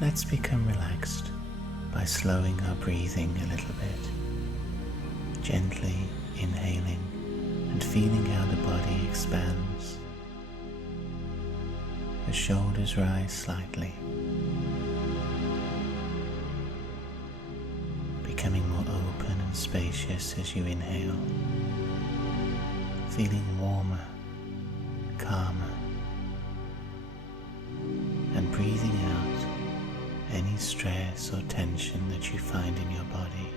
Let's become relaxed by slowing our breathing a little bit, gently inhaling and feeling how the body expands. The shoulders rise slightly, becoming more open and spacious as you inhale, feeling warmer, calmer, and breathing out any stress or tension that you find in your body.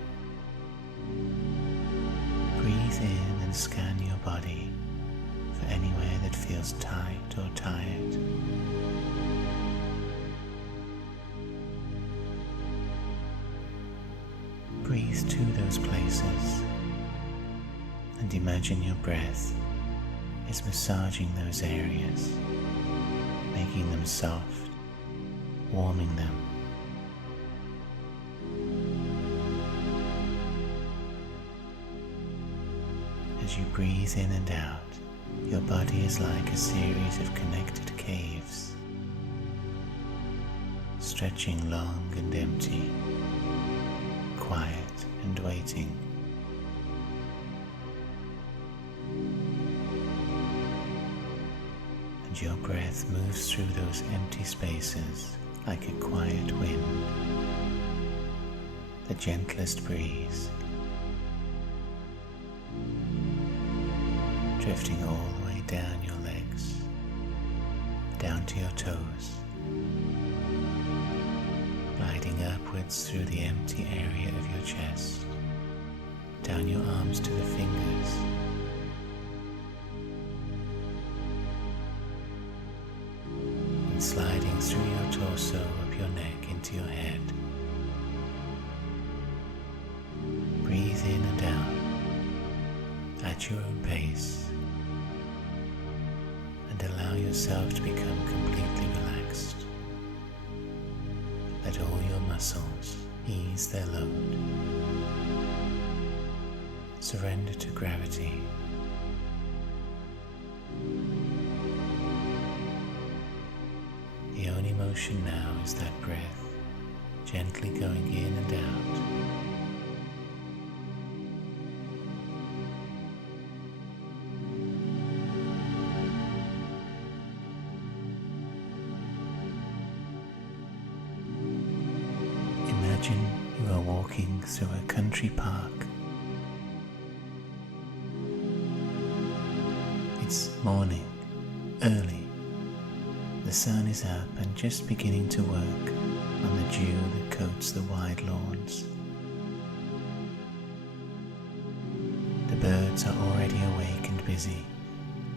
Breathe in and scan your body for anywhere that feels tight or tired. Breathe to those places and imagine your breath is massaging those areas, making them soft, warming them. As you breathe in and out, your body is like a series of connected caves, stretching long and empty, quiet and waiting. And your breath moves through those empty spaces like a quiet wind, the gentlest breeze, drifting all the way down your legs, down to your toes, gliding upwards through the empty area of your chest, down your arms to the fingers, and sliding through your torso, up your neck, into your head. Breathe in and out at your own pace, and allow yourself to become completely relaxed. Let all your muscles ease their load. Surrender to gravity. The only motion now is that breath, gently going in and out. Imagine you are walking through a country park. It's morning, early. The sun is up and just beginning to work on the dew that coats the wide lawns. The birds are already awake and busy,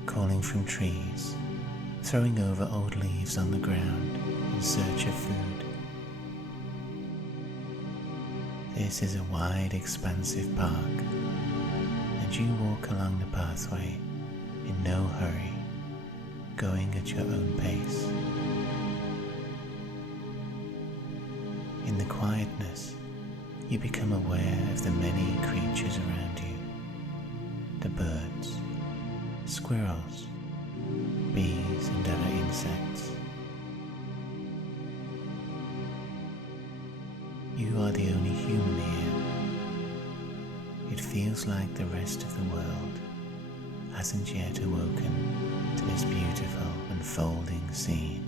calling from trees, throwing over old leaves on the ground in search of food. This is a wide, expansive park, and you walk along the pathway in no hurry, going at your own pace. In the quietness, you become aware of the many creatures around you, the birds, squirrels, bees and other insects. You are the only human here. It feels like the rest of the world hasn't yet awoken to this beautiful unfolding scene.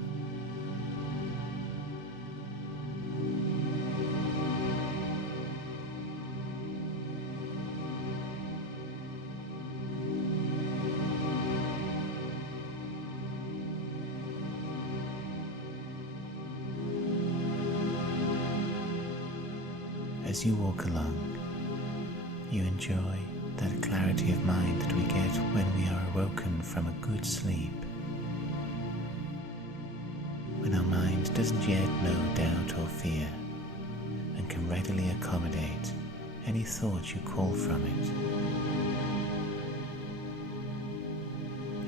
As you walk along, you enjoy that clarity of mind that we get when we are awoken from a good sleep, when our mind doesn't yet know doubt or fear and can readily accommodate any thought you call from it.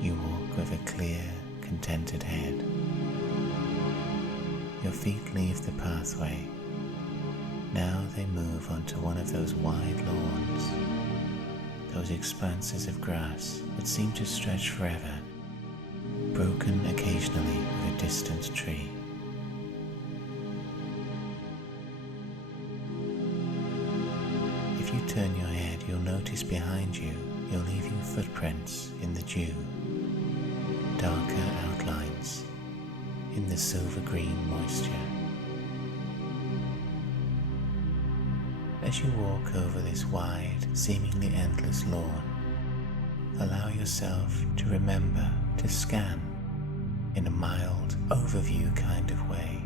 You walk with a clear, contented head. Your feet leave the pathway. Now they move onto one of those wide lawns, those expanses of grass that seem to stretch forever, broken occasionally with a distant tree. turn your head, you'll notice behind you you're leaving footprints in the dew, darker outlines in the silver-green moisture. As you walk over this wide, seemingly endless lawn, allow yourself to remember to scan in a mild overview kind of way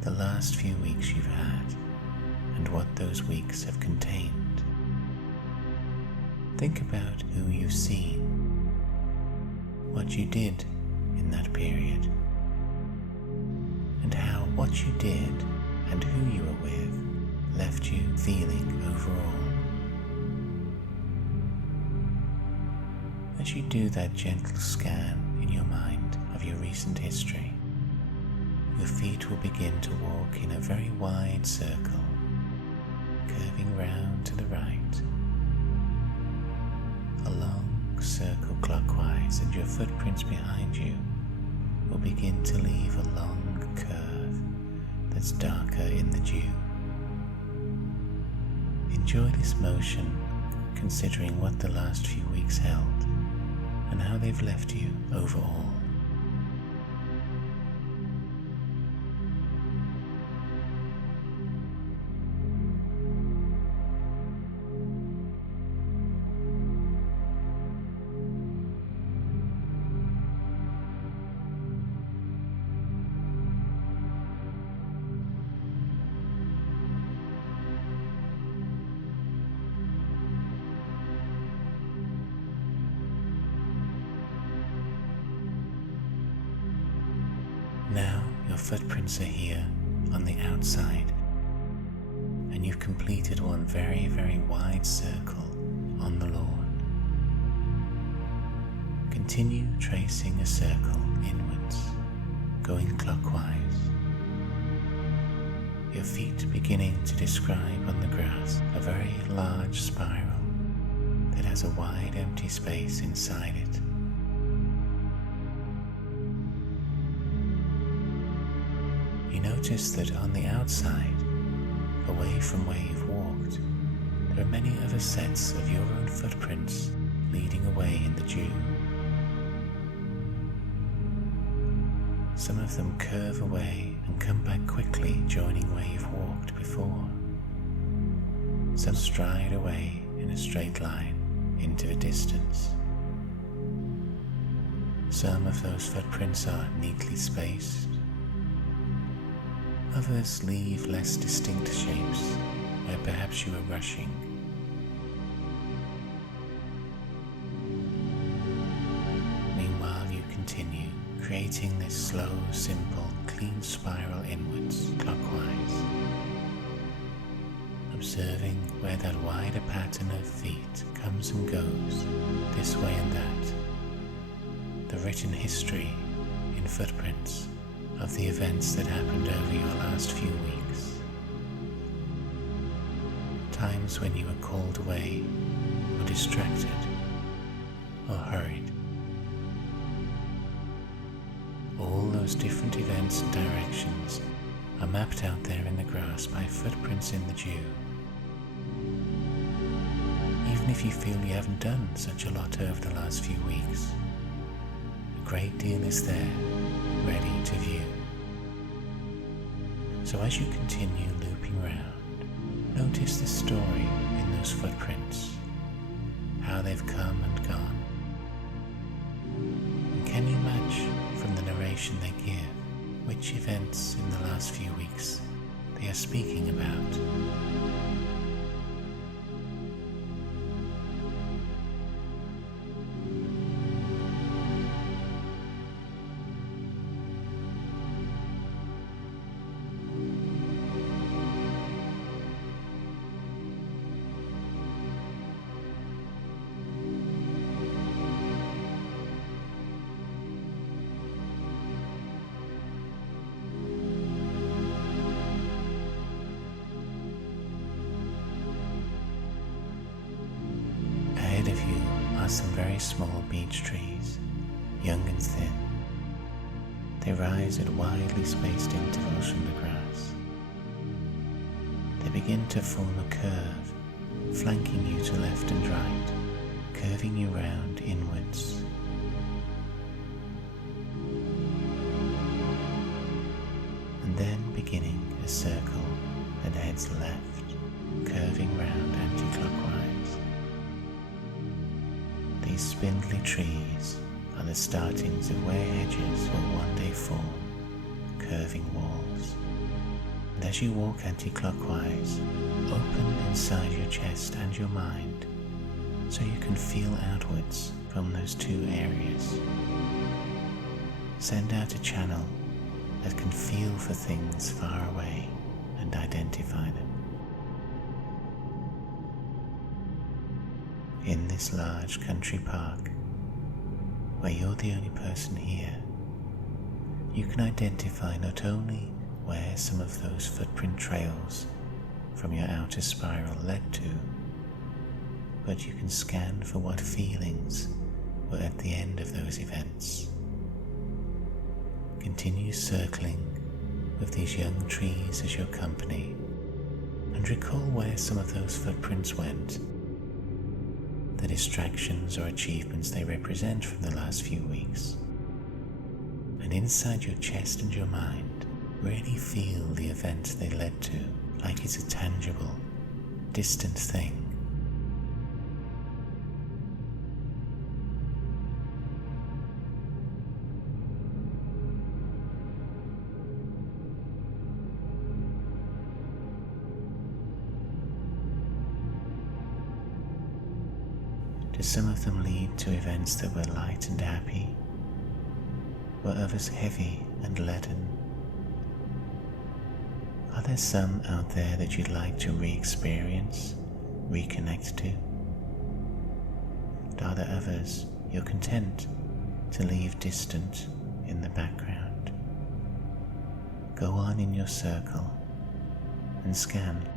the last few weeks you've had and what those weeks have contained. Think about who you've seen, what you did in that period, and how what you did and who you were with left you feeling overall. As you do that gentle scan in your mind of your recent history, your feet will begin to walk in a very wide circle, curving round to the right, a long circle clockwise, and your footprints behind you will begin to leave a long curve that's darker in the dew. Enjoy this motion, considering what the last few weeks held and how they've left you overall. Now your footprints are here on the outside, and you've completed one very, very wide circle on the lawn. Continue tracing a circle inwards, going clockwise. Your feet beginning to describe on the grass a very large spiral that has a wide empty space inside it. You notice that on the outside, away from where you've walked, there are many other sets of your own footprints leading away in the dew. Some of them curve away and come back quickly, joining where you've walked before. Some stride away in a straight line into the distance. Some of those footprints are neatly spaced. Others leave less distinct shapes where perhaps you were rushing. Meanwhile, you continue creating this slow, simple, clean spiral inwards, clockwise, observing where that wider pattern of feet comes and goes, this way and that, the written history in footprints of the events that happened over your last few weeks. Times when you were called away, or distracted, or hurried. All those different events and directions are mapped out there in the grass by footprints in the dew. Even if you feel you haven't done such a lot over the last few weeks, a great deal is there, ready to view. So as you continue looping round, notice the story in those footprints, how they've come and gone. And can you match from the narration they give which events in the last few weeks they are speaking about? Ahead of you are some very small beech trees, young and thin. They rise at widely spaced intervals from the grass. They begin to form a curve flanking you to left and right, curving you round inwards. And then beginning a circle that heads left, curving round anti-clockwise. These spindly trees are the startings of where hedges will one day form, curving walls. And as you walk anti-clockwise, open inside your chest and your mind so you can feel outwards from those two areas. Send out a channel that can feel for things far away and identify them. In this large country park, where you're the only person here, you can identify not only where some of those footprint trails from your outer spiral led to, but you can scan for what feelings were at the end of those events. Continue circling with these young trees as your company, and recall where some of those footprints went, the distractions or achievements they represent from the last few weeks. And inside your chest and your mind, really feel the event they led to, like it's a tangible, distant thing. Do some of them lead to events that were light and happy? Were others heavy and leaden? Are there some out there that you'd like to re-experience, reconnect to? And are there others you're content to leave distant in the background? Go on in your circle and scan.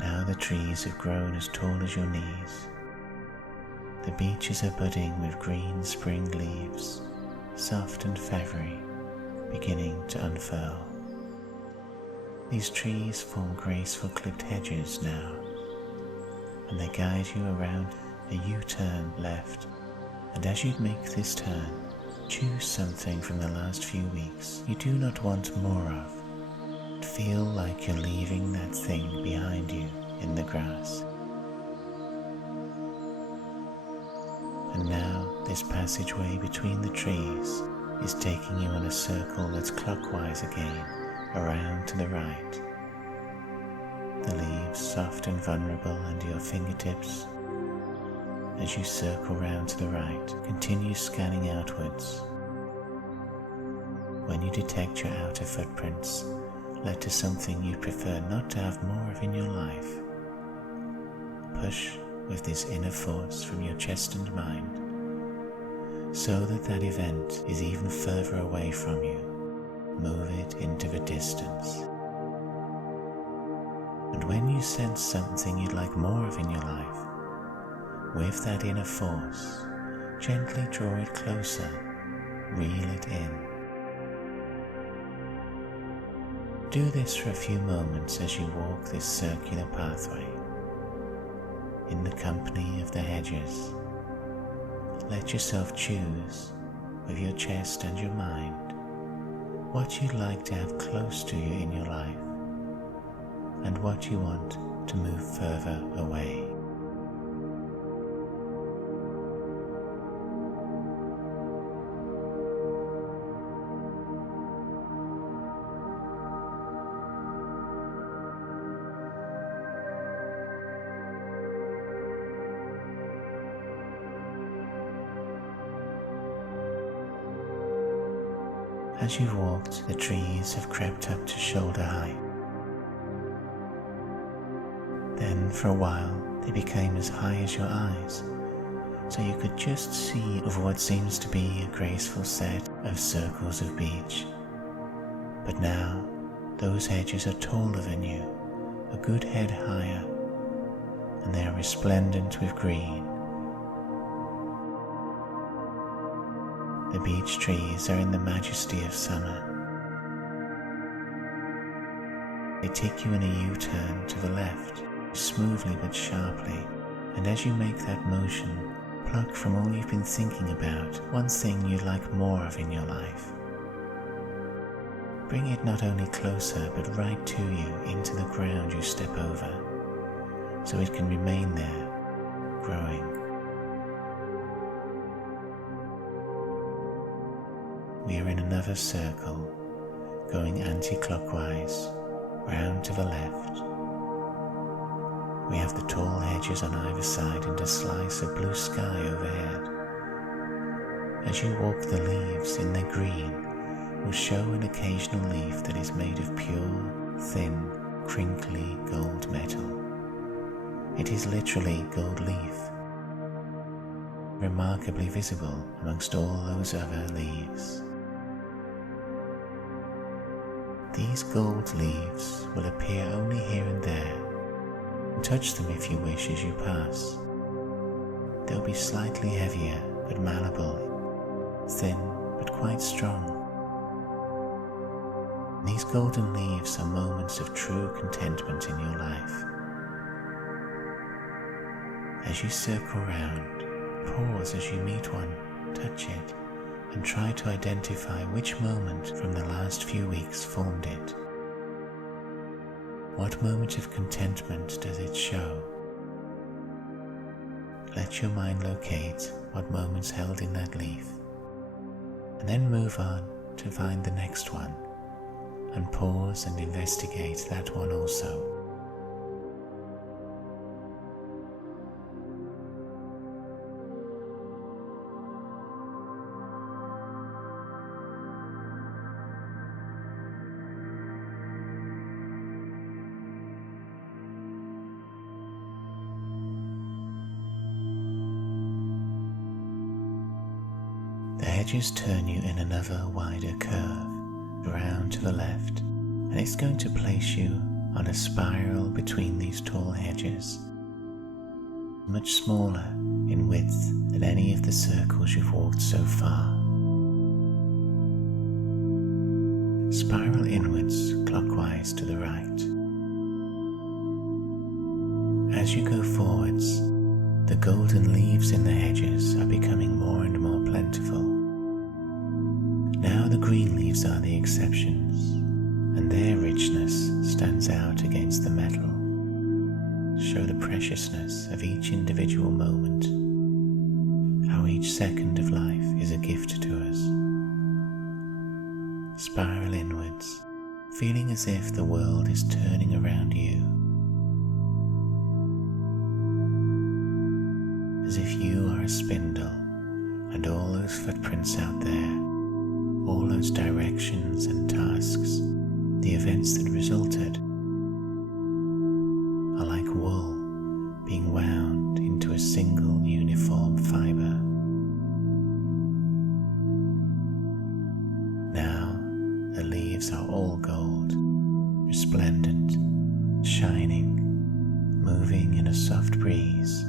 Now the trees have grown as tall as your knees. The beeches are budding with green spring leaves, soft and feathery, beginning to unfurl. These trees form graceful clipped hedges now, and they guide you around a U-turn left. And as you make this turn, choose something from the last few weeks you do not want more of. Feel like you're leaving that thing behind you in the grass. And now this passageway between the trees is taking you in a circle that's clockwise again, around to the right. The leaves soft and vulnerable under your fingertips. As you circle round to the right, continue scanning outwards. When you detect your outer footprints, led to something you prefer not to have more of in your life, push with this inner force from your chest and mind, so that that event is even further away from you. Move it into the distance. And when you sense something you'd like more of in your life, with that inner force, gently draw it closer, reel it in. Do this for a few moments as you walk this circular pathway, in the company of the hedges. Let yourself choose, with your chest and your mind, what you'd like to have close to you in your life, and what you want to move further away. As you've walked, the trees have crept up to shoulder height. Then, for a while, they became as high as your eyes, so you could just see over what seems to be a graceful set of circles of beach. But now, those hedges are taller than you, a good head higher, and they are resplendent with green. The beech trees are in the majesty of summer. They take you in a U-turn to the left, smoothly but sharply, and as you make that motion, pluck from all you've been thinking about one thing you'd like more of in your life. Bring it not only closer but right to you into the ground you step over, so it can remain there, growing. We are in another circle, going anti-clockwise, round to the left. We have the tall hedges on either side and a slice of blue sky overhead. As you walk, the leaves in their green will show an occasional leaf that is made of pure, thin, crinkly gold metal. It is literally gold leaf, remarkably visible amongst all those other leaves. These gold leaves will appear only here and there. Touch them if you wish as you pass. They'll be slightly heavier but malleable, thin but quite strong. These golden leaves are moments of true contentment in your life. As you circle round, pause as you meet one, touch it, and try to identify which moment from the last few weeks formed it. What moment of contentment does it show? Let your mind locate what moments held in that leaf, and then move on to find the next one, and pause and investigate that one also. The hedges turn you in another wider curve, round to the left, and it's going to place you on a spiral between these tall hedges, much smaller in width than any of the circles you've walked so far. Spiral inwards, clockwise to the right. As you go forwards, the golden leaves in the hedges are becoming more and more plentiful. Now the green leaves are the exceptions, and their richness stands out against the metal. Show the preciousness of each individual moment, how each second of life is a gift to us. Spiral inwards, feeling as if the world is turning around you, as if you are a spindle, and all those footprints out there, all those directions and tasks, the events that resulted, are like wool being wound into a single uniform fiber. Now the leaves are all gold, resplendent, shining, moving in a soft breeze,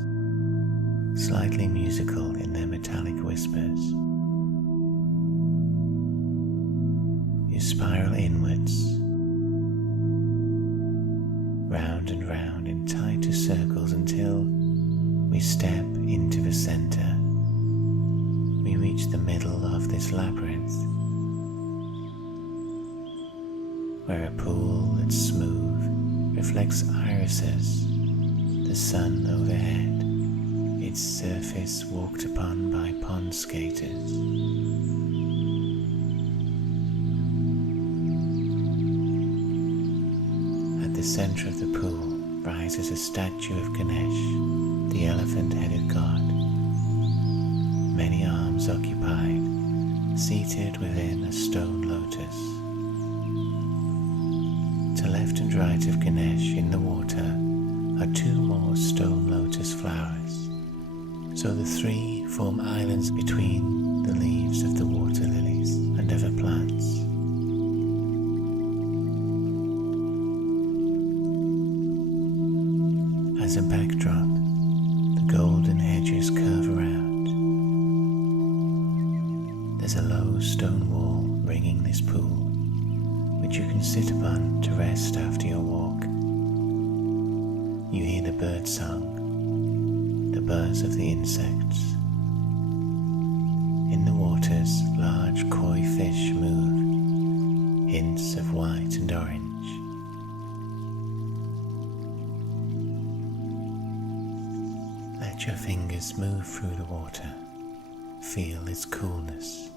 slightly musical in their metallic whispers. You spiral inwards, round and round in tighter circles until we step into the center. We reach the middle of this labyrinth, where a pool that's smooth reflects irises, the sun overhead, its surface walked upon by pond skaters. At the center of the pool rises a statue of Ganesh, the elephant-headed god, many arms occupied, seated within a stone lotus. To left and right of Ganesh in the water are two more stone lotus flowers, so the three form islands between the leaves of the water lilies and other plants. As a backdrop, the golden hedges curve around. There's a low stone wall ringing this pool, which you can sit upon to rest after your walk. You hear the bird song, the buzz of the insects. In the waters, large koi fish move, hints of white and orange. Let your fingers move through the water. Feel its coolness.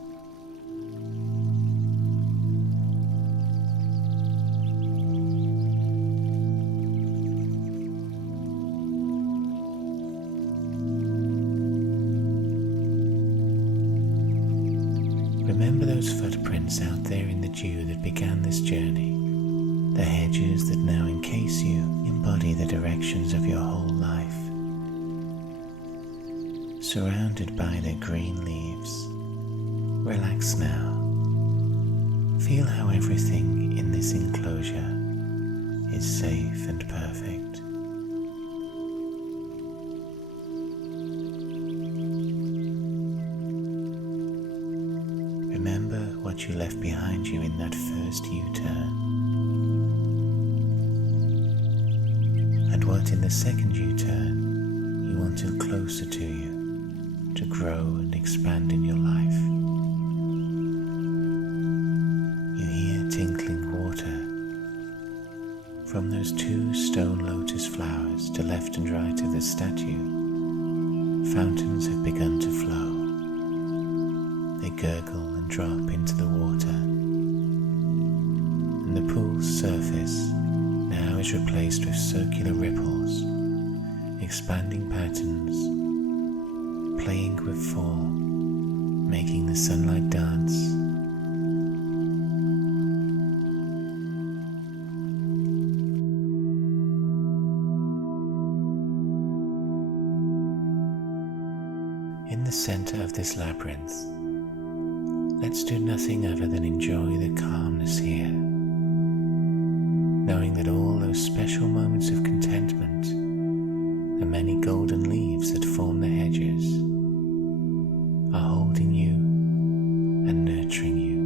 Remember those footprints out there in the dew that began this journey. The hedges that now encase you embody the directions of your whole life. Surrounded by their green leaves, relax now. Feel how everything in this enclosure is safe and perfect. Remember what you left behind you in that first U-turn, and what in the second U-turn you want closer to you to grow and expand in your life. You hear tinkling water. From those two stone lotus flowers to left and right of the statue, fountains have begun to flow. They gurgle and drop into the water, and the pool's surface now is replaced with circular ripples, expanding patterns, playing with form, making the sunlight dance. In the center of this labyrinth, let's do nothing other than enjoy the calmness here, knowing that all those special moments of contentment, the many golden leaves that form the hedges, are holding you and nurturing you.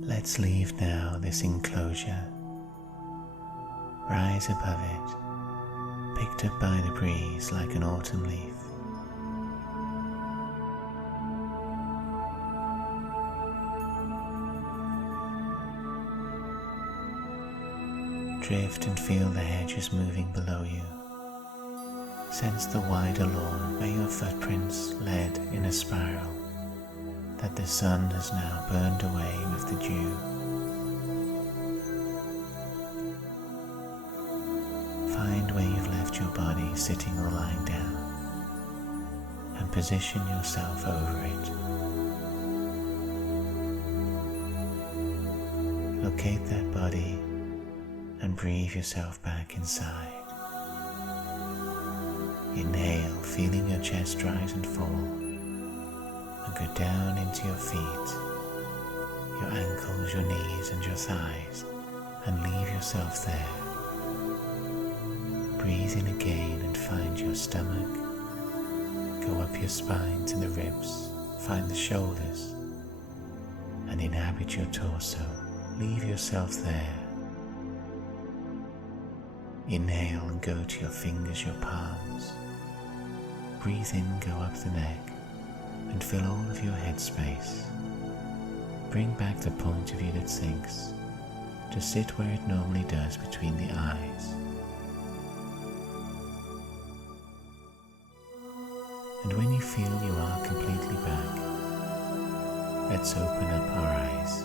Let's leave now this enclosure, rise above it, picked up by the breeze like an autumn leaf. Drift and feel the hedges moving below you. Sense the wider lawn where your footprints led in a spiral that the sun has now burned away with the dew. Find where you've left your body sitting or lying down, and position yourself over it. Locate that body and breathe yourself back inside. Inhale, feeling your chest rise and fall, and go down into your feet, your ankles, your knees and your thighs, and leave yourself there. Breathe in again and find your stomach. Go up your spine to the ribs, find the shoulders, and inhabit your torso. Leave yourself there. Inhale and go to your fingers, your palms. Breathe in, go up the neck, and fill all of your head space. Bring back the point of you that thinks to sit where it normally does between the eyes. And when you feel you are completely back, let's open up our eyes.